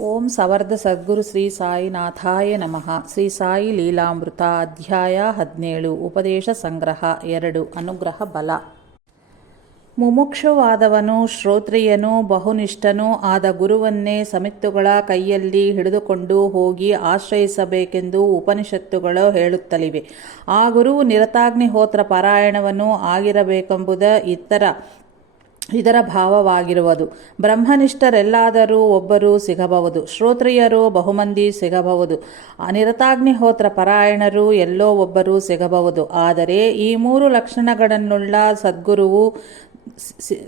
ಓಂ ಸವರ್ಧ ಸದ್ಗುರು ಶ್ರೀ ಸಾಯಿನಾಥಾಯ ನಮಃ. ಶ್ರೀ ಸಾಯಿ ಲೀಲಾಮೃತ ಅಧ್ಯಾಯ ಹದಿನೇಳು, ಉಪದೇಶ ಸಂಗ್ರಹ ಎರಡು, ಅನುಗ್ರಹ ಬಲ. ಮುಮುಕ್ಷುವಾದವನು, ಶ್ರೋತ್ರಿಯನೂ, ಬಹುನಿಷ್ಠನೂ ಆದ ಗುರುವನ್ನೇ ಸಮಿತ್ತುಗಳ ಕೈಯಲ್ಲಿ ಹಿಡಿದುಕೊಂಡು ಹೋಗಿ ಆಶ್ರಯಿಸಬೇಕೆಂದು ಉಪನಿಷತ್ತುಗಳು ಹೇಳುತ್ತಲಿವೆ. ಆ ಗುರು ನಿರತಾಗ್ನಿಹೋತ್ರ ಪಾರಾಯಣವನು ಆಗಿರಬೇಕೆಂಬುದ ಇತರ ಇದರ ಭಾವವಾಗಿರುವುದು. ಬ್ರಹ್ಮನಿಷ್ಠರೆಲ್ಲಾದರೂ ಒಬ್ಬರು ಸಿಗಬಹುದು. ಶ್ರೋತ್ರಿಯರು ಬಹುಮಂದಿ ಸಿಗಬಹುದು. ಅನಿರತಾಗ್ನಿಹೋತ್ರ ಪರಾಯಣರು ಎಲ್ಲೋ ಒಬ್ಬರು ಸಿಗಬಹುದು. ಆದರೆ ಈ ಮೂರು ಲಕ್ಷಣಗಳನ್ನುಳ್ಳ ಸದ್ಗುರುವು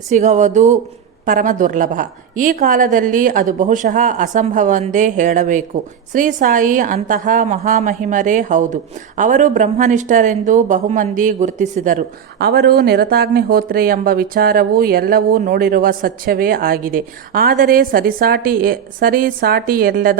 ಸಿಗುವುದು ಪರಮ ದುರ್ಲಭ. ಈ ಕಾಲದಲ್ಲಿ ಅದು ಬಹುಶಃ ಅಸಂಭವವೆಂದೇ ಹೇಳಬೇಕು. ಶ್ರೀ ಸಾಯಿ ಅಂತಹ ಮಹಾಮಹಿಮರೇ ಹೌದು. ಅವರು ಬ್ರಹ್ಮನಿಷ್ಠರೆಂದು ಬಹುಮಂದಿ ಗುರುತಿಸಿದರು. ಅವರು ನಿರತಾಗ್ನಿಹೋತ್ರೆ ಎಂಬ ವಿಚಾರವು ಎಲ್ಲವೂ ನೋಡಿರುವ ಸತ್ಯವೇ ಆಗಿದೆ. ಆದರೆ ಸರಿಸಾಟಿ ಸರಿಸಾಟಿಯಲ್ಲದ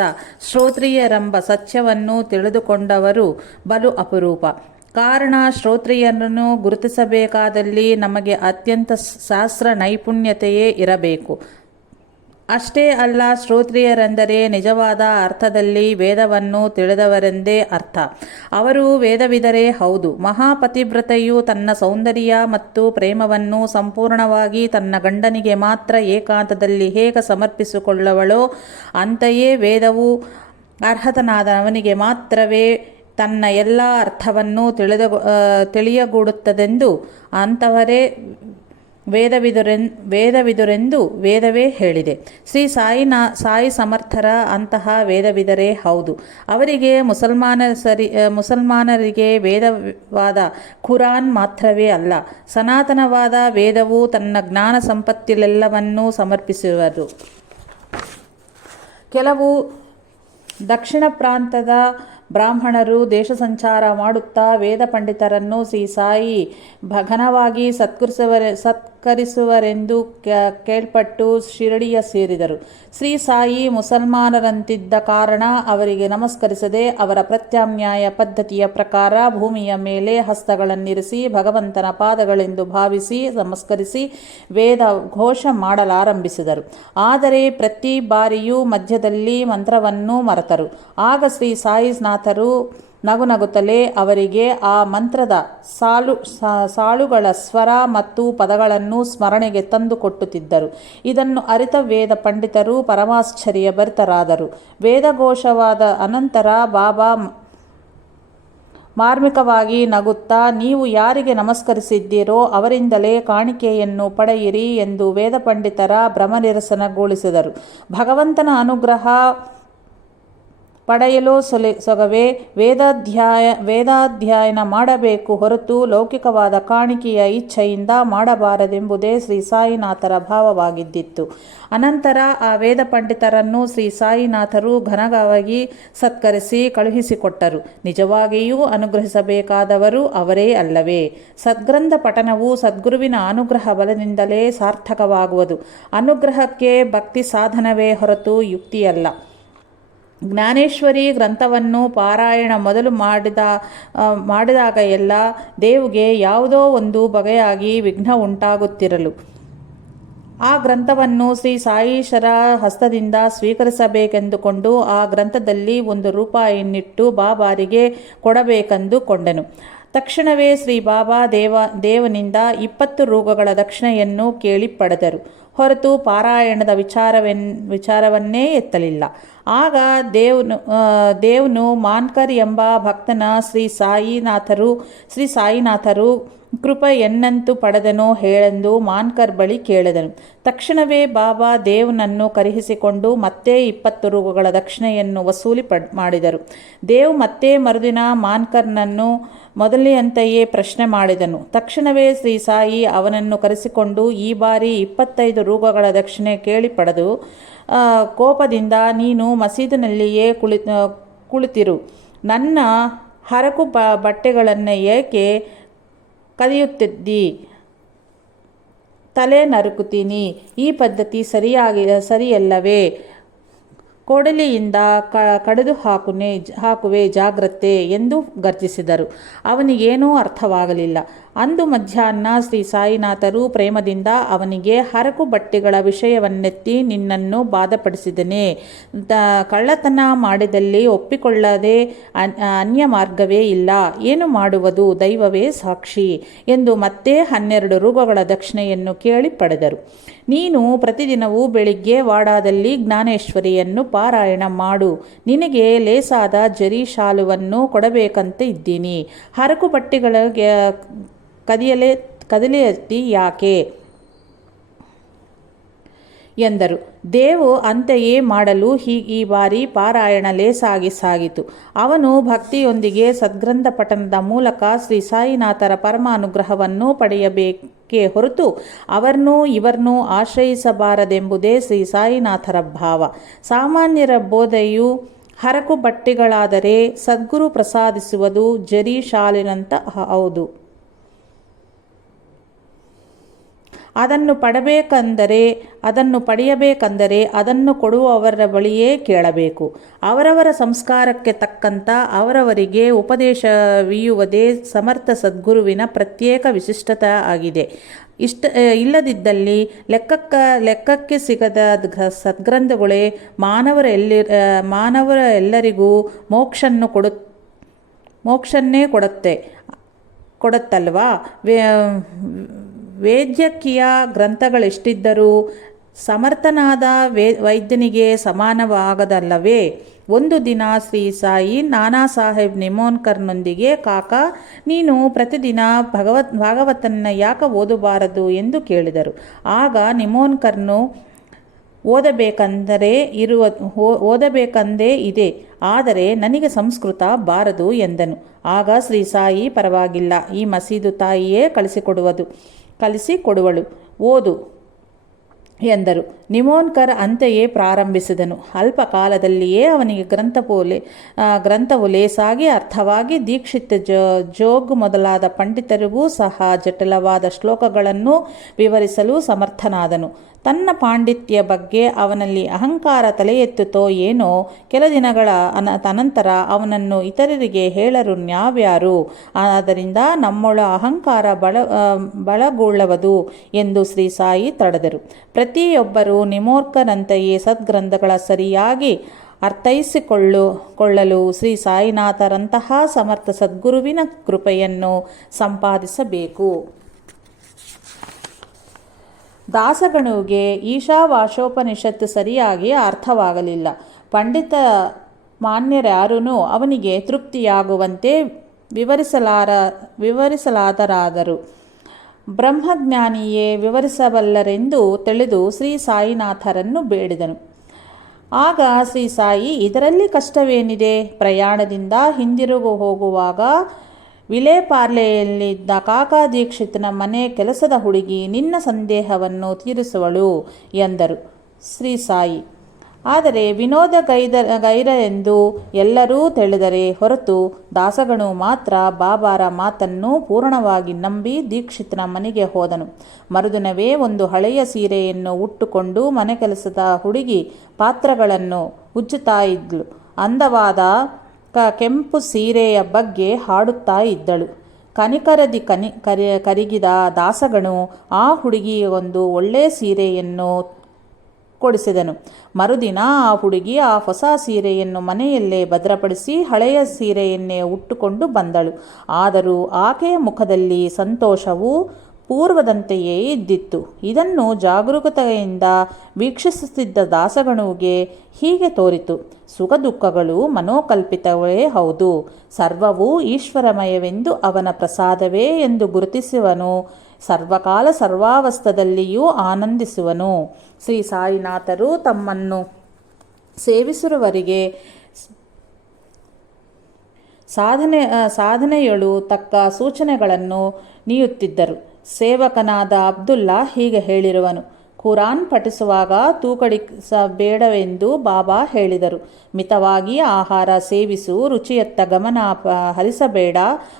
ಶ್ರೋತ್ರಿಯರೆಂಬ ಸತ್ಯವನ್ನು ತಿಳಿದುಕೊಂಡವರು ಬಲು ಅಪರೂಪ. ಕಾರಣ ಶ್ರೋತ್ರಿಯರನ್ನು ಗುರುತಿಸಬೇಕಾದಲ್ಲಿ ನಮಗೆ ಅತ್ಯಂತ ಶಾಸ್ತ್ರ ನೈಪುಣ್ಯತೆಯೇ ಇರಬೇಕು. ಅಷ್ಟೇ ಅಲ್ಲ, ಶ್ರೋತ್ರಿಯರೆಂದರೆ ನಿಜವಾದ ಅರ್ಥದಲ್ಲಿ ವೇದವನ್ನು ತಿಳಿದವರೆಂದೇ ಅರ್ಥ. ಅವರು ವೇದವಿದರೆ ಹೌದು. ಮಹಾಪತಿವ್ರತೆಯು ತನ್ನ ಸೌಂದರ್ಯ ಮತ್ತು ಪ್ರೇಮವನ್ನು ಸಂಪೂರ್ಣವಾಗಿ ತನ್ನ ಗಂಡನಿಗೆ ಮಾತ್ರ ಏಕಾಂತದಲ್ಲಿ ಹೇಗೆ ಸಮರ್ಪಿಸಿಕೊಳ್ಳವಳೋ ಅಂತೆಯೇ ವೇದವು ಅರ್ಹತನಾದವನಿಗೆ ಮಾತ್ರವೇ ತನ್ನ ಎಲ್ಲ ಅರ್ಥವನ್ನು ತಿಳಿದ ತಿಳಿಯಗೂಡುತ್ತದೆಂದು ಅಂಥವರೇ ವೇದವಿದುರೆನ್, ವೇದವಿದುರೆಂದು ವೇದವೇ ಹೇಳಿದೆ. ಶ್ರೀ ಸಾಯಿನಾ, ಸಾಯಿ ಸಮರ್ಥರ ಅಂತಹ ವೇದವಿದರೇ ಹೌದು. ಅವರಿಗೆ ಮುಸಲ್ಮಾನ ಸರಿ ಮುಸಲ್ಮಾನರಿಗೆ ವೇದವಾದ ಖುರಾನ್ ಮಾತ್ರವೇ ಅಲ್ಲ, ಸನಾತನವಾದ ವೇದವು ತನ್ನ ಜ್ಞಾನ ಸಂಪತ್ತಿಲೆಲ್ಲವನ್ನೂ ಸಮರ್ಪಿಸಿರುವುದು. ಕೆಲವು ದಕ್ಷಿಣ ಪ್ರಾಂತದ ಬ್ರಾಹ್ಮಣರು ದೇಶ ಸಂಚಾರ ಮಾಡುತ್ತಾ ವೇದ ಪಂಡಿತರನ್ನು ಶ್ರೀ ಸಾಯಿ ಭಘನವಾಗಿ ಸತ್ಕರಿಸುವರೆ ಸತ್ಕರಿಸುವರೆಂದು ಕೇಳ್ಪಟ್ಟು ಶಿರಡಿಯ ಸೇರಿದರು. ಶ್ರೀ ಸಾಯಿ ಮುಸಲ್ಮಾನರಂತಿದ್ದ ಕಾರಣ ಅವರಿಗೆ ನಮಸ್ಕರಿಸದೆ ಅವರ ಪ್ರತ್ಯಾಮ್ನಾಯ ಪದ್ಧತಿಯ ಪ್ರಕಾರ ಭೂಮಿಯ ಮೇಲೆ ಹಸ್ತಗಳನ್ನಿರಿಸಿ ಭಗವಂತನ ಪಾದಗಳೆಂದು ಭಾವಿಸಿ ನಮಸ್ಕರಿಸಿ ವೇದ ಘೋಷ ಮಾಡಲಾರಂಭಿಸಿದರು. ಆದರೆ ಪ್ರತಿ ಬಾರಿಯೂ ಮಧ್ಯದಲ್ಲಿ ಮಂತ್ರವನ್ನು ಮರೆತರು. ಆಗ ಶ್ರೀ ಸಾಯಿನಾಥರು ನಗುನಗುತ್ತಲೇ ಅವರಿಗೆ ಆ ಮಂತ್ರದ ಸಾಲು ಸಾಲುಗಳ ಸ್ವರ ಮತ್ತು ಪದಗಳನ್ನು ಸ್ಮರಣೆಗೆ ತಂದು ಕೊಟ್ಟುತ್ತಿದ್ದರು. ಇದನ್ನು ಅರಿತ ವೇದ ಪಂಡಿತರು ಪರಮಾಶ್ಚರ್ಯ ಭರಿತರಾದರು. ವೇದಘೋಷವಾದ ಅನಂತರ ಬಾಬಾ ಮಾರ್ಮಿಕವಾಗಿ ನಗುತ್ತಾ, ನೀವು ಯಾರಿಗೆ ನಮಸ್ಕರಿಸಿದ್ದೀರೋ ಅವರಿಂದಲೇ ಕಾಣಿಕೆಯನ್ನು ಪಡೆಯಿರಿ ಎಂದು ವೇದ ಪಂಡಿತರ ಭ್ರಮನಿರಸನಗೊಳಿಸಿದರು. ಭಗವಂತನ ಅನುಗ್ರಹ ಪಡೆಯಲು ಸೊಲೆ ಸೊಗವೇ ವೇದಾಧ್ಯಾಯ ವೇದಾಧ್ಯಯನ ಮಾಡಬೇಕು ಹೊರತು ಲೌಕಿಕವಾದ ಕಾಣಿಕೆಯ ಇಚ್ಛೆಯಿಂದ ಮಾಡಬಾರದೆಂಬುದೇ ಶ್ರೀ ಸಾಯಿನಾಥರ ಭಾವವಾಗಿದ್ದಿತ್ತು. ಅನಂತರ ಆ ವೇದ ಪಂಡಿತರನ್ನು ಶ್ರೀ ಸಾಯಿನಾಥರು ಘನಗವಾಗಿ ಸತ್ಕರಿಸಿ ಕಳುಹಿಸಿಕೊಟ್ಟರು. ನಿಜವಾಗಿಯೂ ಅನುಗ್ರಹಿಸಬೇಕಾದವರು ಅವರೇ ಅಲ್ಲವೇ. ಸದ್ಗ್ರಂಥ ಪಠನವು ಸದ್ಗುರುವಿನ ಅನುಗ್ರಹ ಬಲದಿಂದಲೇ ಸಾರ್ಥಕವಾಗುವುದು. ಅನುಗ್ರಹಕ್ಕೆ ಭಕ್ತಿ ಸಾಧನವೇ ಹೊರತು ಯುಕ್ತಿಯಲ್ಲ. ಜ್ಞಾನೇಶ್ವರಿ ಗ್ರಂಥವನ್ನು ಪಾರಾಯಣ ಮೊದಲು ಮಾಡಿದ ಮಾಡಿದಾಗ ಎಲ್ಲ ದೇವಿಗೆ ಯಾವುದೋ ಒಂದು ಬಗೆಯಾಗಿ ವಿಘ್ನ ಉಂಟಾಗುತ್ತಿರಲು. ಆ ಗ್ರಂಥವನ್ನು ಶ್ರೀ ಸಾಯೀಶರ ಹಸ್ತದಿಂದ ಸ್ವೀಕರಿಸಬೇಕೆಂದುಕೊಂಡು ಆ ಗ್ರಂಥದಲ್ಲಿ ಒಂದು ರೂಪಾಯಿನಿಟ್ಟು ಬಾಬಾರಿಗೆ ಕೊಡಬೇಕೆಂದು ತಕ್ಷಣವೇ ಶ್ರೀ ಬಾಬಾ ದೇವ, ದೇವನಿಂದ ಇಪ್ಪತ್ತು ರೋಗಗಳ ದಕ್ಷಿಣೆಯನ್ನು ಕೇಳಿ ಪಡೆದರು. ಹೊರತು ಪಾರಾಯಣದ ವಿಚಾರವೆನ್, ವಿಚಾರವನ್ನೇ ಎತ್ತಲಿಲ್ಲ. ಆಗ ದೇವ್ನು ದೇವ್ನು ಮಾನ್ಕರ್ ಎಂಬ ಭಕ್ತನ ಶ್ರೀ ಸಾಯಿನಾಥರು ಶ್ರೀ ಸಾಯಿನಾಥರು ಕೃಪ ಎನ್ನಂತು ಪಡೆದನೋ ಹೇಳೆಂದು ಮಾನ್ಕರ್ ಬಳಿ ಕೇಳಿದನು. ತಕ್ಷಣವೇ ಬಾಬಾ ದೇವ್ನನ್ನು ಕರೆಹಿಸಿಕೊಂಡು ಮತ್ತೆ ಇಪ್ಪತ್ತು ರೂಪಗಳ ದಕ್ಷಿಣೆಯನ್ನು ವಸೂಲಿ ಪಡ್, ಮಾಡಿದರು. ದೇವ್ ಮತ್ತೆ ಮರುದಿನ ಮಾನ್ಕರ್ನನ್ನು ಮೊದಲಿನಂತೆಯೇ ಪ್ರಶ್ನೆ ಮಾಡಿದನು. ತಕ್ಷಣವೇ ಶ್ರೀ ಸಾಯಿ ಅವನನ್ನು ಕರೆಸಿಕೊಂಡು ಈ ಬಾರಿ ಇಪ್ಪತ್ತೈದು ರೂಪಗಳ ದಕ್ಷಿಣೆ ಕೇಳಿ ಪಡೆದು ಕೋಪದಿಂದ ನೀನು ಮಸೀದಿನಲ್ಲಿಯೇ ಕುಳಿ ಕುಳಿತಿರು. ನನ್ನ ಹರಕು ಬ, ಬಟ್ಟೆಗಳನ್ನು ಏಕೆ ಕದಿಯುತ್ತಿದ್ದಿ? ತಲೆ ನರುಕುತ್ತೀನಿ. ಈ ಪದ್ಧತಿ ಸರಿಯಾಗಿ, ಸರಿಯಲ್ಲವೇ? ಕೊಡಲಿಯಿಂದ ಕ, ಕಡಿದು ಹಾಕುನೆ, ಹಾಕುವೆ ಜಾಗ್ರತೆ ಎಂದು ಗರ್ಜಿಸಿದರು. ಅವನಿಗೇನೂ ಅರ್ಥವಾಗಲಿಲ್ಲ. ಅಂದು ಮಧ್ಯಾಹ್ನ ಶ್ರೀ ಸಾಯಿನಾಥರು ಪ್ರೇಮದಿಂದ ಅವನಿಗೆ ಹರಕು ಬಟ್ಟೆಗಳ ವಿಷಯವನ್ನೆತ್ತಿ ನಿನ್ನನ್ನು ಬಾಧಪಡಿಸಿದನೆ. ಕಳ್ಳತನ ಮಾಡಿದಲ್ಲಿ ಒಪ್ಪಿಕೊಳ್ಳದೆ ಅನ್- ಅನ್ಯ ಮಾರ್ಗವೇ ಇಲ್ಲ. ಏನು ಮಾಡುವುದು? ದೈವವೇ ಸಾಕ್ಷಿ ಎಂದು ಮತ್ತೆ ಹನ್ನೆರಡು ರೂಪಗಳ ದಕ್ಷಿಣೆಯನ್ನು ಕೇಳಿ ಪಡೆದರು. ನೀನು ಪ್ರತಿದಿನವೂ ಬೆಳಿಗ್ಗೆ ವಾಡಾದಲ್ಲಿ ಜ್ಞಾನೇಶ್ವರಿಯನ್ನು ಪಾರಾಯಣ ಮಾಡು. ನಿನಗೆ ಲೇಸಾದ ಜರಿ ಶಾಲುವನ್ನು ಕೊಡಬೇಕಂತ ಇದ್ದೀನಿ. ಹರಕು ಬಟ್ಟೆಗಳಿಗೆ ಕದಿಯಲೆ, ಕದಲೆಯತ್ತಿ ಯಾಕೆ? ಎಂದರು. ದೇವು, ಅಂತೆಯೇ ಮಾಡಲು ಹೀ, ಈ ಬಾರಿ ಪಾರಾಯಣ ಲೇಸಾಗಿ ಸಾಗಿತು. ಅವನು ಭಕ್ತಿಯೊಂದಿಗೆ ಸದ್ಗ್ರಂಥ ಪಠನದ ಮೂಲಕ ಶ್ರೀ ಸಾಯಿನಾಥರ ಪರಮ ಅನುಗ್ರಹವನ್ನು ಪಡೆಯಬೇಕೇ ಹೊರತು ಅವರನ್ನೂ ಇವರನ್ನೂ ಆಶ್ರಯಿಸಬಾರದೆಂಬುದೇ ಶ್ರೀ ಸಾಯಿನಾಥರ ಭಾವ. ಸಾಮಾನ್ಯರ ಬೋಧೆಯು ಹರಕು ಬಟ್ಟೆಗಳಾದರೆ ಸದ್ಗುರು ಪ್ರಸಾದಿಸುವುದು ಜರಿ ಶಾಲಿನಂತ ಹೌದು. ಅದನ್ನು ಪಡಬೇಕೆಂದರೆ, ಅದನ್ನು ಪಡೆಯಬೇಕೆಂದರೆ ಅದನ್ನು ಕೊಡುವವರ ಬಳಿಯೇ ಕೇಳಬೇಕು. ಅವರವರ ಸಂಸ್ಕಾರಕ್ಕೆ ತಕ್ಕಂತ ಅವರವರಿಗೆ ಉಪದೇಶವೀಯುವುದೇ ಸಮರ್ಥ ಸದ್ಗುರುವಿನ ಪ್ರತ್ಯೇಕ ವಿಶಿಷ್ಟತೆ ಆಗಿದೆ. ಇಷ್ಟ ಇಲ್ಲದಿದ್ದಲ್ಲಿ ಲೆಕ್ಕಕ್ಕ, ಲೆಕ್ಕಕ್ಕೆ ಸಿಗದ ಸದ್ಗ್ರಂಥಗಳೇ ಮಾನವರ ಎಲ್ಲಿ ಮಾನವರ ಎಲ್ಲರಿಗೂ ಮೋಕ್ಷನ್ನು ಕೊಡು ಮೋಕ್ಷನ್ನೇ ಕೊಡುತ್ತೆ, ಕೊಡುತ್ತಲ್ವಾ? ವೈದ್ಯಕೀಯ ಗ್ರಂಥಗಳೆಷ್ಟಿದ್ದರೂ ಸಮರ್ಥನಾದ ವೇ, ವೈದ್ಯನಿಗೆ ಸಮಾನವಾಗದಲ್ಲವೇ? ಒಂದು ದಿನ ಶ್ರೀ ಸಾಯಿ ನಾನಾ ಸಾಹೇಬ್ ನಿಮೋನ್ಕರ್ನೊಂದಿಗೆ, ಕಾಕ, ನೀನು ಪ್ರತಿದಿನ ಭಗವತ್, ಭಾಗವತನ್ನ ಯಾಕೆ ಓದಬಾರದು? ಎಂದು ಕೇಳಿದರು. ಆಗ ನಿಮೋನ್ಕರ್ನು ಓದಬೇಕಂದರೆ ಇರುವ ಓದಬೇಕಂದೇ ಇದೆ. ಆದರೆ ನನಗೆ ಸಂಸ್ಕೃತ ಬಾರದು ಎಂದನು. ಆಗ ಶ್ರೀ ಸಾಯಿ ಪರವಾಗಿಲ್ಲ. ಈ ಮಸೀದು ತಾಯಿಯೇ ಕಳಿಸಿಕೊಡುವುದು. ಕಲಿಸಿಕೊಡುವಳು ಓದು ಎಂದರು. ನಿಮೋನ್ಕರ್ ಅಂತೆಯೇ ಪ್ರಾರಂಭಿಸಿದನು. ಅಲ್ಪ ಕಾಲದಲ್ಲಿಯೇ ಅವನಿಗೆ ಗ್ರಂಥಪೋಲೆ ಪೋಲೆ ಗ್ರಂಥವು ಲೇಸಾಗಿ ಅರ್ಥವಾಗಿ ದೀಕ್ಷಿತ ಜೋಗ್ ಮೊದಲಾದ ಪಂಡಿತರಿಗೂ ಸಹ ಜಟಿಲವಾದ ಶ್ಲೋಕಗಳನ್ನು ವಿವರಿಸಲು ಸಮರ್ಥನಾದನು. ತನ್ನ ಪಾಂಡಿತ್ಯ ಬಗ್ಗೆ ಅವನಲ್ಲಿ ಅಹಂಕಾರ ತಲೆ ಎತ್ತುತ್ತೋ ಏನೋ ಕೆಲ ದಿನಗಳ ಅನ ಅನಂತರ ಅವನನ್ನು ಇತರರಿಗೆ ಹೇಳರು ನ್ಯಾವ್ಯಾರು. ಆದ್ದರಿಂದ ನಮ್ಮೊಳ ಅಹಂಕಾರ ಬಳ ಬಳಗೊಳ್ಳವದು ಎಂದು ಶ್ರೀ ಸಾಯಿ ತಡೆದರು. ಪ್ರತಿಯೊಬ್ಬರೂ ನಿಮೋರ್ಕನಂತೆಯೇ ಸದ್ಗ್ರಂಥಗಳ ಸರಿಯಾಗಿ ಅರ್ಥೈಸಿಕೊಳ್ಳು, ಕೊಳ್ಳಲು ಶ್ರೀ ಸಾಯಿನಾಥರಂತಹ ಸಮರ್ಥ ಸದ್ಗುರುವಿನ ಕೃಪೆಯನ್ನು ಸಂಪಾದಿಸಬೇಕು. ದಾಸಗಣುವಿಗೆ ಈಶಾವಾಶೋಪನಿಷತ್ತು ಸರಿಯಾಗಿ ಅರ್ಥವಾಗಲಿಲ್ಲ. ಪಂಡಿತ ಮಾನ್ಯರ್ಯಾರೂ ಅವನಿಗೆ ತೃಪ್ತಿಯಾಗುವಂತೆ ವಿವರಿಸಲಾರ, ವಿವರಿಸಲಾದರಾದರು. ಬ್ರಹ್ಮಜ್ಞಾನಿಯೇ ವಿವರಿಸಬಲ್ಲರೆಂದು ತಿಳಿದು ಶ್ರೀ ಸಾಯಿನಾಥರನ್ನು ಬೇಡಿದನು. ಆಗ ಶ್ರೀ ಸಾಯಿ, ಇದರಲ್ಲಿ ಕಷ್ಟವೇನಿದೆ? ಪ್ರಯಾಣದಿಂದ ಹಿಂದಿರುಗು ಹೋಗುವಾಗ ವಿಲೇಪಾರ್ಲೆಯಲ್ಲಿದ್ದ ಕಾಕಾ ದೀಕ್ಷಿತನ ಮನೆ ಕೆಲಸದ ಹುಡುಗಿ ನಿನ್ನ ಸಂದೇಹವನ್ನು ತೀರಿಸುವಳು ಎಂದರು. ಶ್ರೀ ಸಾಯಿ. ಆದರೆ ವಿನೋದ ಗೈದ ಎಂದು ಎಲ್ಲರೂ ತಿಳಿದರೆ ಹೊರತು ದಾಸಗಣು ಮಾತ್ರ ಬಾಬಾರ ಮಾತನ್ನು ಪೂರ್ಣವಾಗಿ ನಂಬಿ ದೀಕ್ಷಿತನ ಮನೆಗೆ ಹೋದನು. ಮರುದಿನವೇ ಒಂದು ಹಳೆಯ ಸೀರೆಯನ್ನು ಉಟ್ಟುಕೊಂಡು ಮನೆ ಕೆಲಸದ ಹುಡುಗಿ ಪಾತ್ರಗಳನ್ನು ಉಜ್ಜುತ್ತಾ ಇದ್ಲು. ಅಂದವಾದ ಕ ಕೆಂಪು ಸೀರೆಯ ಬಗ್ಗೆ ಹಾಡುತ್ತಾ ಇದ್ದಳು. ಕನಿಕರದಿ ಕನಿ, ಕರಿ, ಕರಿಗಿದ ದಾಸಗಣು ಆ ಹುಡುಗಿಯ ಒಂದು ಒಳ್ಳೆಯ ಸೀರೆಯನ್ನು ಕೊಡಿಸಿದನು. ಮರುದಿನ ಆ ಹುಡುಗಿ ಆ ಹೊಸ ಸೀರೆಯನ್ನು ಮನೆಯಲ್ಲೇ ಭದ್ರಪಡಿಸಿ ಹಳೆಯ ಸೀರೆಯನ್ನೇ ಉಟ್ಟುಕೊಂಡು ಬಂದಳು. ಆದರೂ ಆಕೆಯ ಮುಖದಲ್ಲಿ ಸಂತೋಷವು ಪೂರ್ವದಂತೆಯೇ ಇದ್ದಿತ್ತು. ಇದನ್ನು ಜಾಗರೂಕತೆಯಿಂದ ವೀಕ್ಷಿಸುತ್ತಿದ್ದ ದಾಸಗಣುವಿಗೆ ಹೀಗೆ ತೋರಿತು. ಸುಖ ದುಃಖಗಳು ಮನೋಕಲ್ಪಿತವೇ ಹೌದು. ಸರ್ವವೂ ಈಶ್ವರಮಯವೆಂದು ಅವನ ಪ್ರಸಾದವೇ ಎಂದು ಗುರುತಿಸುವನು. ಸರ್ವಕಾಲ ಸರ್ವಾವಸ್ಥದಲ್ಲಿಯೂ ಆನಂದಿಸುವನು. ಶ್ರೀ ಸಾಯಿನಾಥರು ತಮ್ಮನ್ನು ಸೇವಿಸಿರುವವರಿಗೆ ಸಾಧನೆ, ಸಾಧನೆಯಳು ತಕ್ಕ ಸೂಚನೆಗಳನ್ನು ನೀಡುತ್ತಿದ್ದರು ಸೇವಕನಾದ ಅಬ್ದುಲ್ಲಾ ಹೀಗೆ ಹೇಳಿರುವನು, ಕುರಾನ್ ಪಠಿಸುವಾಗ ತೂಕಡಿಸಬೇಡವೆಂದು ಬಾಬಾ ಹೇಳಿದರು. ಮಿತವಾಗಿ ಆಹಾರ ಸೇವಿಸು, ರುಚಿಯತ್ತ ಗಮನ ಹರಿಸಬೇಡ,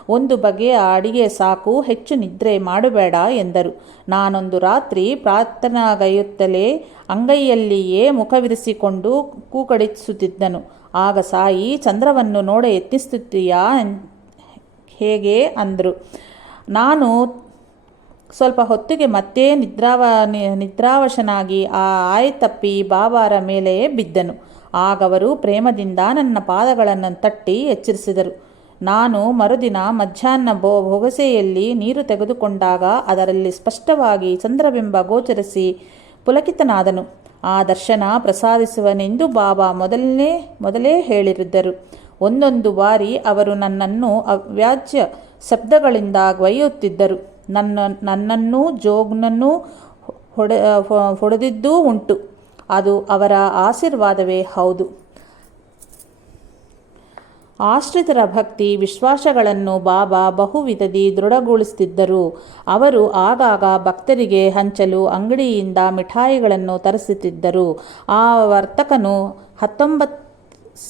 ಒಂದು ಬಗೆಯ ಅಡಿಗೆ ಸಾಕು, ಹೆಚ್ಚು ನಿದ್ರೆ ಮಾಡಬೇಡ ಎಂದರು. ನಾನೊಂದು ರಾತ್ರಿ ಪ್ರಾರ್ಥನಾಗೈಯುತ್ತಲೇ ಅಂಗೈಯಲ್ಲಿಯೇ ಮುಖವಿರಿಸಿಕೊಂಡು ಕೂಕಡಿಸುತ್ತಿದ್ದನು. ಆಗ ಸಾಯಿ, ಚಂದ್ರವನ್ನು ನೋಡ ಯತ್ನಿಸುತ್ತೀಯಾ? ಹೇಗೆ? ಅಂದರು. ನಾನು ಸ್ವಲ್ಪ ಹೊತ್ತಿಗೆ ಮತ್ತೆ ನಿದ್ರಾವ ನಿದ್ರಾವಶನಾಗಿ ಆ ಆಯತಪ್ಪಿ ಬಾಬಾರ ಮೇಲೆಯೇ ಬಿದ್ದನು. ಆಗವರು ಪ್ರೇಮದಿಂದ ನನ್ನ ಪಾದಗಳನ್ನು ತಟ್ಟಿ ಎಚ್ಚರಿಸಿದರು. ನಾನು ಮರುದಿನ ಮಧ್ಯಾಹ್ನ ಬೋ ಬೊಗಸೆಯಲ್ಲಿ ನೀರು ತೆಗೆದುಕೊಂಡಾಗ ಅದರಲ್ಲಿ ಸ್ಪಷ್ಟವಾಗಿ ಚಂದ್ರಬಿಂಬ ಗೋಚರಿಸಿ ಪುಲಕಿತನಾದನು. ಆ ದರ್ಶನ ಪ್ರಸಾದಿಸುವನೆಂದು ಬಾಬಾ ಮೊದಲನೇ, ಮೊದಲೇ ಹೇಳಿರಿದ್ದರು ಒಂದೊಂದು ಬಾರಿ ಅವರು ನನ್ನನ್ನು ಅವ್ಯಾಜ್ಯ ಶಬ್ದಗಳಿಂದ ಒಯ್ಯುತ್ತಿದ್ದರು. ನನ್ನ, ನನ್ನನ್ನು, ಜೋಗ್ನನ್ನು ಹೊಡೆ ಹೊಡೆದಿದ್ದೂ ಉಂಟು. ಅದು ಅವರ ಆಶೀರ್ವಾದವೇ ಹೌದು. ಆಶ್ರಿತರ ಭಕ್ತಿ ವಿಶ್ವಾಸಗಳನ್ನು ಬಾಬಾ ಬಹುವಿಧದಿ ದೃಢಗೊಳಿಸುತ್ತಿದ್ದರು ಅವರು ಆಗಾಗ ಭಕ್ತರಿಗೆ ಹಂಚಲು ಅಂಗಡಿಯಿಂದ ಮಿಠಾಯಿಗಳನ್ನು ತರಿಸುತ್ತಿದ್ದರು. ಆ ವರ್ತಕನು ಹತ್ತೊಂಬತ್ತು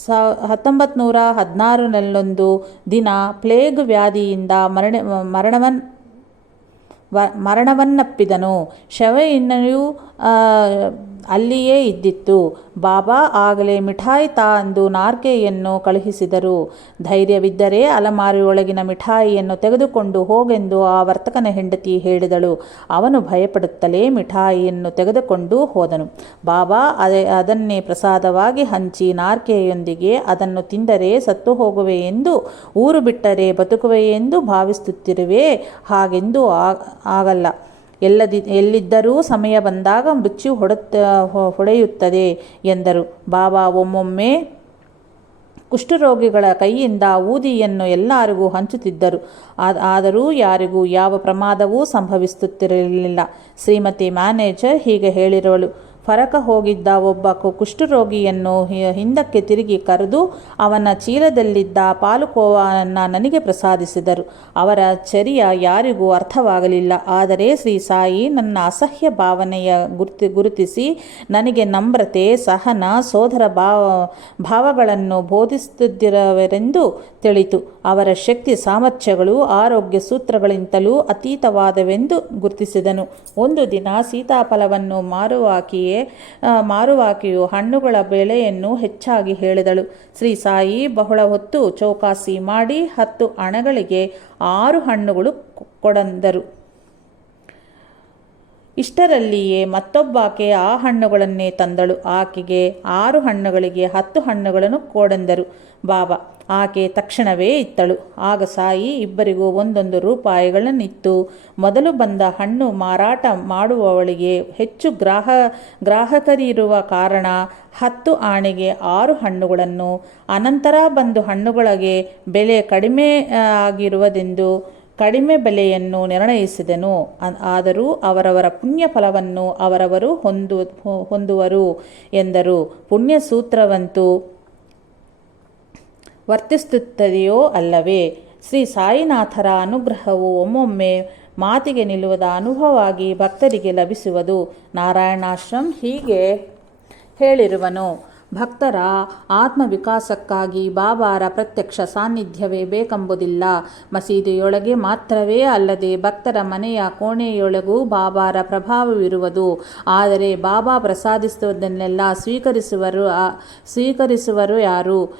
ಸ ಹತ್ತೊಂಬತ್ತು ನೂರ ಹದಿನಾರನಲ್ಲೊಂದು ದಿನ ಪ್ಲೇಗ್ ವ್ಯಾಧಿಯಿಂದ ಮರಣ, ಮರಣವನ್ ವ ಮರಣವನ್ನಪ್ಪಿದನು. ಶವ ಇನ್ನೂ ಆ, ಅಲ್ಲಿಯೇ ಇದ್ದಿತ್ತು. ಬಾಬಾ, ಆಗಲೇ ಮಿಠಾಯಿ ತಾ ಅಂದು ನಾರ್ಕೆಯನ್ನು ಕಳುಹಿಸಿದರು. ಧೈರ್ಯವಿದ್ದರೆ ಅಲಮಾರಿಯೊಳಗಿನ ಮಿಠಾಯಿಯನ್ನು ತೆಗೆದುಕೊಂಡು ಹೋಗೆಂದು ಆ ವರ್ತಕನ ಹೆಂಡತಿ ಹೇಳಿದಳು. ಅವನು ಭಯಪಡುತ್ತಲೇ ಮಿಠಾಯಿಯನ್ನು ತೆಗೆದುಕೊಂಡು ಹೋದನು. ಬಾಬಾ, ಅದೇ, ಅದನ್ನೇ ಪ್ರಸಾದವಾಗಿ ಹಂಚಿ ನಾರ್ಕೆಯೊಂದಿಗೆ ಅದನ್ನು ತಿಂದರೆ ಸತ್ತು ಹೋಗುವೆ ಎಂದು, ಊರು ಬಿಟ್ಟರೆ ಬದುಕುವೆ ಎಂದು ಭಾವಿಸುತ್ತಿರುವೆ. ಹಾಗೆಂದು ಆಗಲ್ಲ. ಎಲ್ಲದಿ, ಎಲ್ಲಿದ್ದರೂ ಸಮಯ ಬಂದಾಗ ಮೃತ್ಯು ಹೊಡೆತ ಹೊಡೆಯುತ್ತದೆ ಎಂದರು. ಬಾಬಾ, ಒಮ್ಮೊಮ್ಮೆ ಕುಷ್ಠರೋಗಿಗಳ ಕೈಯಿಂದ ಊದಿಯನ್ನು ಎಲ್ಲರಿಗೂ ಹಂಚುತ್ತಿದ್ದರು. ಆದರೂ ಯಾರಿಗೂ ಯಾವ ಪ್ರಮಾದವೂ ಸಂಭವಿಸುತ್ತಿರಲಿಲ್ಲ. ಶ್ರೀಮತಿ ಮ್ಯಾನೇಜರ್ ಹೀಗೆ ಹೇಳಿರೋಳು ಫರಕ ಹೋಗಿದ್ದ ಒಬ್ಬ ಕುಷ್ಠರೋಗಿಯನ್ನು ಹಿಂದಕ್ಕೆ ತಿರುಗಿ ಕರೆದು ಅವನ ಚೀಲದಲ್ಲಿದ್ದ ಪಾಲುಕೋವನ್ನು ನನಗೆ ಪ್ರಸಾದಿಸಿದರು. ಅವರ ಚರ್ಯ ಯಾರಿಗೂ ಅರ್ಥವಾಗಲಿಲ್ಲ. ಆದರೆ ಶ್ರೀ ಸಾಯಿ ನನ್ನ ಅಸಹ್ಯ ಭಾವನೆಯ ಗುರುತಿ ಗುರುತಿಸಿ ನನಗೆ ನಮ್ರತೆ, ಸಹನ, ಸೋದರ ಭಾವ ಭಾವಗಳನ್ನು ಬೋಧಿಸುತ್ತಿರುವರೆಂದು ತಿಳಿತು. ಅವರ ಶಕ್ತಿ, ಸಾಮರ್ಥ್ಯಗಳು, ಆರೋಗ್ಯ ಸೂತ್ರಗಳಿಂತಲೂ ಅತೀತವಾದವೆಂದು ಗುರುತಿಸಿದನು. ಒಂದು ದಿನ ಸೀತಾಫಲವನ್ನು ಮಾರುವಾಕಿಯೇ ಮಾರುವಾಕಿಯು ಹಣ್ಣುಗಳ ಬೆಲೆಯನ್ನು ಹೆಚ್ಚಾಗಿ ಹೇಳಿದಳು. ಶ್ರೀ ಸಾಯಿ ಬಹಳ ಹೊತ್ತು ಚೌಕಾಸಿ ಮಾಡಿ ಹತ್ತು ಹಣಗಳಿಗೆ ಆರು ಹಣ್ಣುಗಳು ಕೊಡಂದರು. ಇಷ್ಟರಲ್ಲಿಯೇ ಮತ್ತೊಬ್ಬಾಕೆ ಆ ಹಣ್ಣುಗಳನ್ನೇ ತಂದಳು. ಆಕೆಗೆ ಆರು ಹಣ್ಣುಗಳಿಗೆ ಹತ್ತು ಹಣ್ಣುಗಳನ್ನು ಕೊಡಂದರು. ಬಾಬಾ ಆಕೆ ತಕ್ಷಣವೇ ಇತ್ತಳು. ಆಗ ಸಾಯಿ, ಇಬ್ಬರಿಗೂ ಒಂದೊಂದು ರೂಪಾಯಿಗಳನ್ನಿತ್ತು. ಮೊದಲು ಬಂದ ಹಣ್ಣು ಮಾರಾಟ ಮಾಡುವವಳಿಗೆ ಹೆಚ್ಚು ಗ್ರಾಹ, ಗ್ರಾಹಕರಿರುವ ಕಾರಣ ಹತ್ತು ಆಣೆಗೆ ಆರು ಹಣ್ಣುಗಳನ್ನು, ಅನಂತರ ಬಂದು ಹಣ್ಣುಗಳಿಗೆ ಬೆಲೆ ಕಡಿಮೆ ಆಗಿರುವುದೆಂದು ಕಡಿಮೆ ಬೆಲೆಯನ್ನು ನಿರ್ಣಯಿಸಿದನು. ಆದರೂ ಅವರವರ ಪುಣ್ಯ ಫಲವನ್ನು ಅವರವರು ಹೊಂದು, ಹೊಂದುವರು ಎಂದರು. ಪುಣ್ಯ ಸೂತ್ರವಂತೂ ವರ್ತಿಸುತ್ತದೆಯೋ ಅಲ್ಲವೇ? ಶ್ರೀ ಸಾಯಿನಾಥರ ಅನುಗ್ರಹವು ಒಮ್ಮೊಮ್ಮೆ ಮಾತಿಗೆ ನಿಲ್ಲುವುದ ಅನುಭವವಾಗಿ ಭಕ್ತರಿಗೆ ಲಭಿಸುವುದು. ನಾರಾಯಣಾಶ್ರಮ್ ಹೀಗೆ ಹೇಳಿರುವನು. ಭಕ್ತರ ಆತ್ಮವಿಕಾಸಕ್ಕಾಗಿ ಬಾಬಾರ ಪ್ರತ್ಯಕ್ಷ ಸಾನ್ನಿಧ್ಯವೇ ಬೇಕೆಂಬುದಿಲ್ಲ. ಮಸೀದಿಯೊಳಗೆ ಮಾತ್ರವೇ ಅಲ್ಲದೆ ಭಕ್ತರ ಮನೆಯ ಕೋಣೆಯೊಳಗೂ ಬಾಬಾರ ಪ್ರಭಾವವಿರುವುದು. ಆದರೆ ಬಾಬಾ ಪ್ರಸಾದಿಸುವುದನ್ನೆಲ್ಲ ಸ್ವೀಕರಿಸುವರು ಸ್ವೀಕರಿಸುವರು ಯಾರು?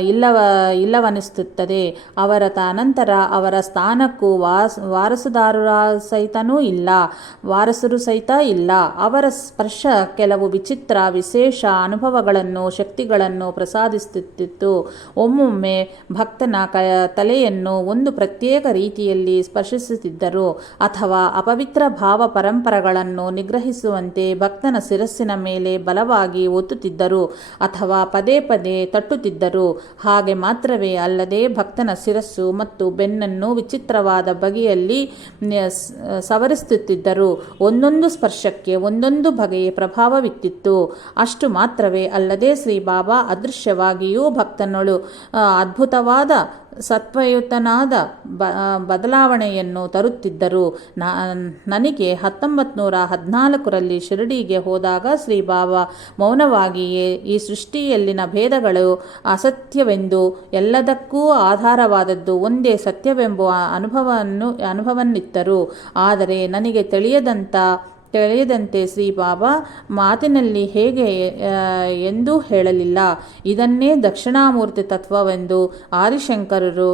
ಇಲ್ಲವ, ಇಲ್ಲವನಿಸುತ್ತದೆ. ಅವರ ತಾನಂತರ ಅವರ ಸ್ಥಾನಕ್ಕೂ ವಾಸ, ವಾರಸುದಾರರ ಸಹಿತನೂ ಇಲ್ಲ. ವಾರಸರು ಸಹಿತ ಇಲ್ಲ. ಅವರ ಸ್ಪರ್ಶ ಕೆಲವು ವಿಚಿತ್ರ, ವಿಶೇಷ ಅನುಭವಗಳನ್ನು ಶಕ್ತಿಗಳನ್ನು ಪ್ರಸಾದಿಸುತ್ತಿತ್ತು. ಒಮ್ಮೊಮ್ಮೆ ಭಕ್ತನ ಕ, ತಲೆಯನ್ನು ಒಂದು ಪ್ರತ್ಯೇಕ ರೀತಿಯಲ್ಲಿ ಸ್ಪರ್ಶಿಸುತ್ತಿದ್ದರು. ಅಥವಾ ಅಪವಿತ್ರ ಭಾವ ಪರಂಪರೆಗಳನ್ನು ನಿಗ್ರಹಿಸುವಂತೆ ಭಕ್ತನ ಶಿರಸ್ಸಿನ ಮೇಲೆ ಬಲವಾಗಿ ಒತ್ತುತ್ತಿದ್ದರು ಅಥವಾ ಪದೇ ಪದೇ ತಟ್ಟುತ್ತಿದ್ದರು. ಹಾಗೆ ಮಾತ್ರವೇ ಅಲ್ಲದೆ ಭಕ್ತನ ಶಿರಸ್ಸು ಮತ್ತು ಬೆನ್ನನ್ನು ವಿಚಿತ್ರವಾದ ಬಗೆಯಲ್ಲಿ ಸವರಿಸುತ್ತಿದ್ದರು. ಒಂದೊಂದು ಸ್ಪರ್ಶಕ್ಕೆ ಒಂದೊಂದು ಬಗೆಯ ಪ್ರಭಾವವಿತ್ತಿತ್ತು. ಅಷ್ಟು ಮಾತ್ರವೇ ಅಲ್ಲದೆ ಶ್ರೀ ಬಾಬಾ ಅದೃಶ್ಯವಾಗಿಯೂ ಭಕ್ತನಳು. ಅದ್ಭುತವಾದ ಸತ್ವಯುತನಾದ ಬ ಬದಲಾವಣೆಯನ್ನು ತರುತ್ತಿದ್ದರು. ನನಗೆ ಹತ್ತೊಂಬತ್ತು ನೂರ ಹದಿನಾಲ್ಕರಲ್ಲಿ ಶಿರಡಿಗೆ ಹೋದಾಗ ಶ್ರೀ ಬಾಬಾ ಮೌನವಾಗಿಯೇ ಈ ಸೃಷ್ಟಿಯಲ್ಲಿನ ಭೇದಗಳು ಅಸತ್ಯವೆಂದು ಎಲ್ಲದಕ್ಕೂ ಆಧಾರವಾದದ್ದು ಒಂದೇ ಸತ್ಯವೆಂಬ ಅನುಭವವನ್ನು ಅನುಭವನ್ನಿತ್ತರು. ಆದರೆ ನನಗೆ ತಿಳಿಯದಂಥ ತಿಳಿಯದಂತೆ ಶ್ರೀ ಬಾಬಾ ಮಾತಿನಲ್ಲಿ ಹೇಗೆ ಎಂದು ಹೇಳಲಿಲ್ಲ. ಇದನ್ನೇ ದಕ್ಷಿಣಾಮೂರ್ತಿ ತತ್ವವೆಂದು ಆದಿಶಂಕರರು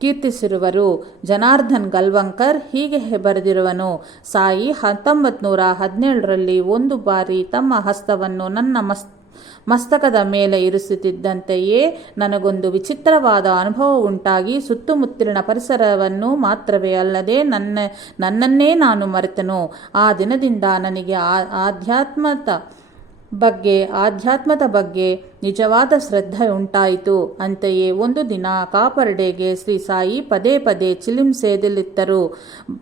ಕೀರ್ತಿಸಿರುವರು. ಜನಾರ್ದನ್ ಗಲ್ವಂಕರ್ ಹೀಗೆ ಬರೆದಿರುವನು, ಸಾಯಿ ಹತ್ತೊಂಬತ್ತು ನೂರ ಹದಿನೇಳರಲ್ಲಿ ಒಂದು ಬಾರಿ ತಮ್ಮ ಹಸ್ತವನ್ನು ನನ್ನ ಮಸ್ ಮಸ್ತಕದ ಮೇಲೆ ಇರಿಸುತ್ತಿದ್ದಂತೆಯೇ ನನಗೊಂದು ವಿಚಿತ್ರವಾದ ಅನುಭವ ಉಂಟಾಗಿ ಸುತ್ತಮುತ್ತಲಿನ ಪರಿಸರವನ್ನು ಮಾತ್ರವೇ ಅಲ್ಲದೆ ನನ್ನ, ನನ್ನನ್ನೇ ನಾನು ಮರೆತನು. ಆ ದಿನದಿಂದ ನನಗೆ ಆಧ್ಯಾತ್ಮದ ಬಗ್ಗೆ ಆಧ್ಯಾತ್ಮದ ಬಗ್ಗೆ ನಿಜವಾದ ಶ್ರದ್ಧೆ ಉಂಟಾಯಿತು. ಅಂತೆಯೇ ಒಂದು ದಿನ ಕಾಪರ್ಡೆಗೆ ಶ್ರೀ ಸಾಯಿ ಪದೇ ಪದೇ ಚಿಲಿಂ ಸೇದಲಿತ್ತರು.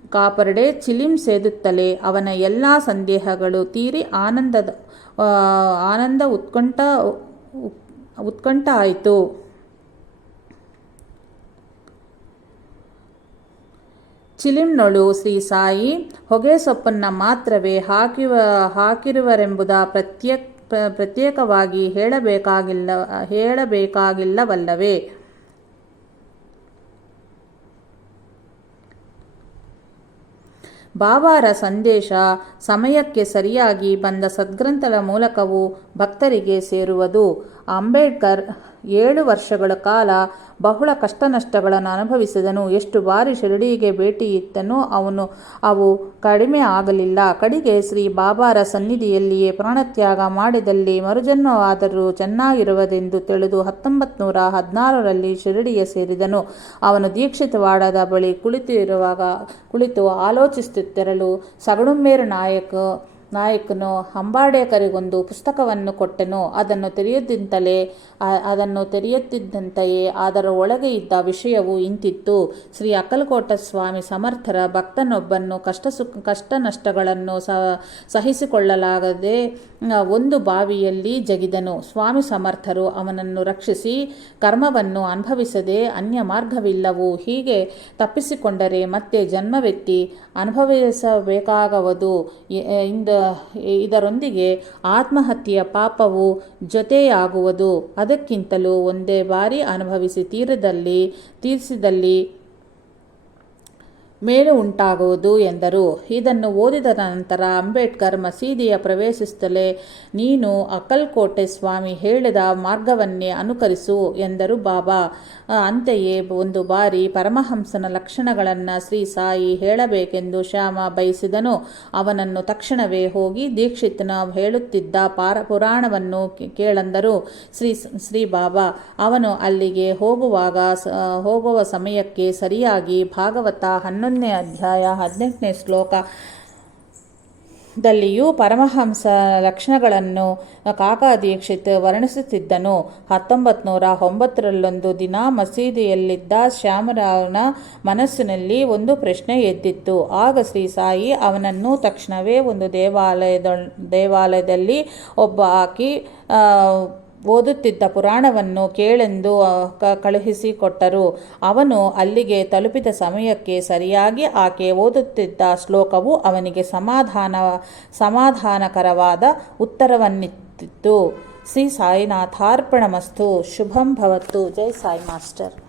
ಕಾಪರ್ಡೆ ಚಿಲಿಂ ಸೇದುತ್ತಲೇ ಅವನ ಎಲ್ಲ ಸಂದೇಹಗಳು ತೀರಿ ಆನಂದದ ಆನಂದ ಉತ್ಕಂಠ ಉತ್ಕಂಠ ಆಯಿತು. ಚಿಲಿಮ್ನೊಳು ಶ್ರೀ ಸಾಯಿ ಹೊಗೆ ಸೊಪ್ಪನ್ನು ಮಾತ್ರವೇ ಹಾಕಿವ, ಹಾಕಿರುವರೆಂಬುದ ಪ್ರತ್ಯೇಕ, ಪ್ರತ್ಯೇಕವಾಗಿ ಹೇಳಬೇಕಾಗಿಲ್ಲ, ಹೇಳಬೇಕಾಗಿಲ್ಲವಲ್ಲವೇ? ಬಾಬಾರ ಸಂದೇಶ ಸಮಯಕ್ಕೆ ಸರಿಯಾಗಿ ಬಂದ ಸದ್ಗ್ರಂಥದ ಮೂಲಕವೂ ಭಕ್ತರಿಗೆ ಸೇರುವುದು. ಅಂಬೇಡ್ಕರ್ ಏಳು ವರ್ಷಗಳ ಕಾಲ ಬಹಳ ಕಷ್ಟ ನಷ್ಟಗಳನ್ನು ಅನುಭವಿಸಿದನು. ಎಷ್ಟು ಬಾರಿ ಶಿರಡಿಗೆ ಭೇಟಿ ಇತ್ತನೋ ಅವನು, ಅವು ಕಡಿಮೆ ಆಗಲಿಲ್ಲ. ಕಡೆಗೆ ಶ್ರೀ ಬಾಬಾರ ಸನ್ನಿಧಿಯಲ್ಲಿಯೇ ಪ್ರಾಣತ್ಯಾಗ ಮಾಡಿದಲ್ಲಿ ಮರುಜನ್ಮವಾದರೂ ಚೆನ್ನಾಗಿರುವುದೆಂದು ತಿಳಿದು ಹತ್ತೊಂಬತ್ತು ನೂರ ಹದಿನಾರರಲ್ಲಿ ಶಿರಡಿಯ ಸೇರಿದನು. ಅವನು ದೀಕ್ಷಿತವಾಡದ ಬಳಿ ಕುಳಿತಿರುವಾಗ ಕುಳಿತು ಆಲೋಚಿಸುತ್ತಿರಲು ಸಗಡುಂಬೇರು ನಾಯಕ ನಾಯಕನು ಹಂಬಾಡೇಕರಿಗೊಂದು ಪುಸ್ತಕವನ್ನು ಕೊಟ್ಟನು, ಅದನ್ನು ತೆರೆಯುತ್ತಿದ್ದಂತಲೇ ಅದನ್ನು ತೆರೆಯುತ್ತಿದ್ದಂತೆಯೇ ಅದರ ಒಳಗೆ ಇದ್ದ ವಿಷಯವು ಇಂತಿತ್ತು. ಶ್ರೀ ಅಕ್ಕಲಕೋಟ ಸ್ವಾಮಿ ಸಮರ್ಥರ ಭಕ್ತನೊಬ್ಬನ್ನು ಕಷ್ಟ ಸು ಕಷ್ಟ ನಷ್ಟಗಳನ್ನು ಸಹಿಸಿಕೊಳ್ಳಲಾಗದೆ ಒಂದು ಬಾವಿಯಲ್ಲಿ ಜಗಿದನು. ಸ್ವಾಮಿ ಸಮರ್ಥರು ಅವನನ್ನು ರಕ್ಷಿಸಿ, ಕರ್ಮವನ್ನು ಅನುಭವಿಸದೆ ಅನ್ಯ ಮಾರ್ಗವಿಲ್ಲವು, ಹೀಗೆ ತಪ್ಪಿಸಿಕೊಂಡರೆ ಮತ್ತೆ ಜನ್ಮವೆತ್ತಿ ಅನುಭವಿಸಬೇಕಾಗವುದು ಇಂದ ಇದರೊಂದಿಗೆ ಆತ್ಮಹತ್ಯೆಯ ಪಾಪವು ಜೊತೆಯಾಗುವುದು. ಅದಕ್ಕಿಂತಲೂ ಒಂದೇ ಬಾರಿ ಅನುಭವಿಸಿ ತೀರದಲ್ಲಿ ತೀರಿಸಿದಲ್ಲಿ ಮೇಲು ಉಂಟಾಗುವುದು ಎಂದರು. ಇದನ್ನು ಓದಿದ ನಂತರ ಅಂಬೇಡ್ಕರ್ ಮಸೀದಿಯ ಪ್ರವೇಶಿಸುತ್ತಲೇ ನೀನು ಅಕ್ಕಲ್ಕೋಟೆ ಸ್ವಾಮಿ ಹೇಳಿದ ಮಾರ್ಗವನ್ನೇ ಅನುಕರಿಸು ಎಂದರು ಬಾಬಾ. ಅಂತೆಯೇ ಒಂದು ಬಾರಿ ಪರಮಹಂಸನ ಲಕ್ಷಣಗಳನ್ನು ಶ್ರೀ ಸಾಯಿ ಹೇಳಬೇಕೆಂದು ಶ್ಯಾಮ ಬಯಸಿದನು. ಅವನನ್ನು ತಕ್ಷಣವೇ ಹೋಗಿ ದೀಕ್ಷಿತ್ನ ಹೇಳುತ್ತಿದ್ದ ಪಾರ ಪುರಾಣವನ್ನು ಕೇಳಂದರು ಶ್ರೀ ಶ್ರೀ ಬಾಬಾ. ಅವನು ಅಲ್ಲಿಗೆ ಹೋಗುವಾಗ ಹೋಗುವ ಸಮಯಕ್ಕೆ ಸರಿಯಾಗಿ ಭಾಗವತ ಹನ್ನೊಂದನೇ ಅಧ್ಯಾಯ, ಹದಿನೆಂಟನೇ ಶ್ಲೋಕ. ದಲ್ಲಿಯೂ ಪರಮಹಂಸ ಲಕ್ಷಣಗಳನ್ನು ಕಾಕಾ ದೀಕ್ಷಿತ್ ವರ್ಣಿಸುತ್ತಿದ್ದನು. ಹತ್ತೊಂಬತ್ತು ನೂರ ಒಂಬತ್ತರಲ್ಲೊಂದು ದಿನ ಮಸೀದಿಯಲ್ಲಿದ್ದ ಶ್ಯಾಮರಾವನ ಮನಸ್ಸಿನಲ್ಲಿ ಒಂದು ಪ್ರಶ್ನೆ ಎದ್ದಿತ್ತು. ಆಗ ಶ್ರೀ ಸಾಯಿ ಅವನನ್ನು ತಕ್ಷಣವೇ ಒಂದು ದೇವಾಲಯದ, ದೇವಾಲಯದಲ್ಲಿ ಒಬ್ಬ ಹಾಕಿ ಓದುತ್ತಿದ್ದ ಪುರಾಣವನ್ನು ಕೇಳೆಂದು ಕಳುಹಿಸಿಕೊಟ್ಟರು. ಅವನು ಅಲ್ಲಿಗೆ ತಲುಪಿದ ಸಮಯಕ್ಕೆ ಸರಿಯಾಗಿ ಆಕೆ ಓದುತ್ತಿದ್ದ ಶ್ಲೋಕವು ಅವನಿಗೆ ಸಮಾಧಾನ, ಸಮಾಧಾನಕರವಾದ ಉತ್ತರವನ್ನಿತ್ತಿತ್ತು. ಶ್ರೀ ಸಾಯಿನಾಥಾರ್ಪಣಮಸ್ತು. ಶುಭಂ ಭವತ್ತು. ಜೈ ಸಾಯಿ ಮಾಸ್ಟರ್.